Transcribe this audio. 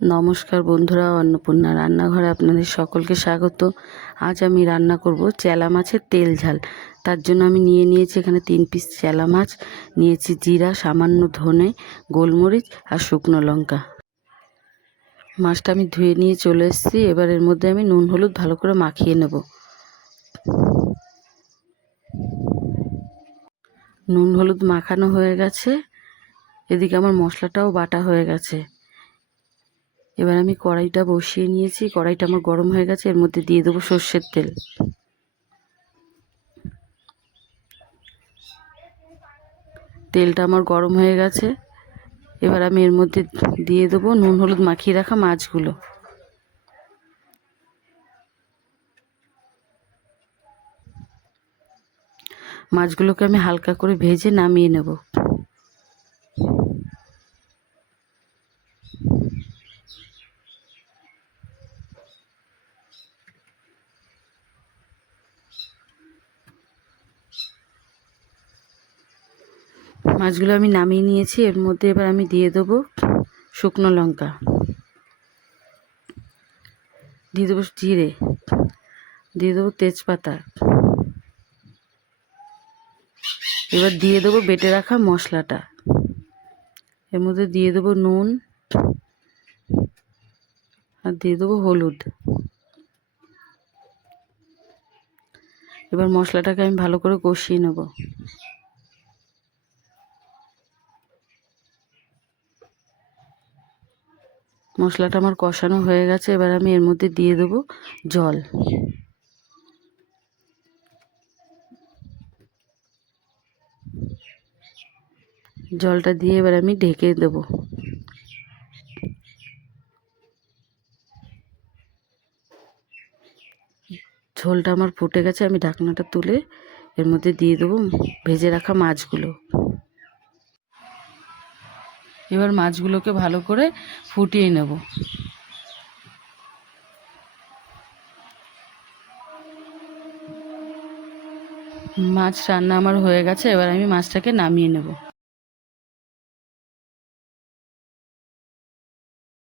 নমস্কার বন্ধুরা, অন্নপূর্ণা রান্নাঘরে আপনাদের সকলকে স্বাগত। আজ আমি রান্না করব চেলা মাছের তেল ঝাল। তার জন্য আমি নিয়েছি এখানে 3 পিস চেলা মাছ, নিয়েছি জিরা, সামান্য ধনে, গোলমরিচ আর শুকনো লঙ্কা। মাছটা আমি ধুয়ে নিয়ে চলে এসেছি। এবার এর মধ্যে আমি নুন হলুদ ভালো করে মাখিয়ে নেব। নুন হলুদ মাখানো হয়ে গেছে, এদিকে আমার মশলাটাও বাটা হয়ে গেছে। এবার আমি কড়াইটা বসিয়ে নিয়েছি, কড়াইটা আমার গরম হয়ে গেছে। এর মধ্যে দিয়ে দেবো সর্ষের তেল। তেলটা আমার গরম হয়ে গেছে। এবার আমি এর মধ্যে দিয়ে দেবো নুন হলুদ মাখিয়ে রাখা মাছগুলো। মাছগুলোকে আমি হালকা করে ভেজে নামিয়ে নেব। মাছগুলো আমি নামিয়ে নিয়েছি। এর মধ্যে এবার আমি দিয়ে দেবো শুকনো লঙ্কা, দিয়ে দেবো জিরে, দিয়ে দেবো তেজপাতা। এবার দিয়ে দেবো বেটে রাখা মশলাটা। এর মধ্যে দিয়ে দেবো নুন আর দিয়ে দেবো হলুদ। এবার মশলাটাকে আমি ভালো করে কষিয়ে নেব। মশলাটা আমার কষানো হয়ে গেছে। এবার আমি এর মধ্যে দিয়ে দেবো জল। জলটা দিয়ে এবার আমি ঢেকে দেবো। ঝোলটা আমার ফুটে গেছে। আমি ঢাকনাটা তুলে এর মধ্যে দিয়ে দেবো ভেজে রাখা মাছগুলো। এবার মাছগুলোকে ভালো করে ফুটিয়ে নেব। মাছ রান্না আমার হয়ে গেছে। এবার আমি মাছটাকে নামিয়ে নেব।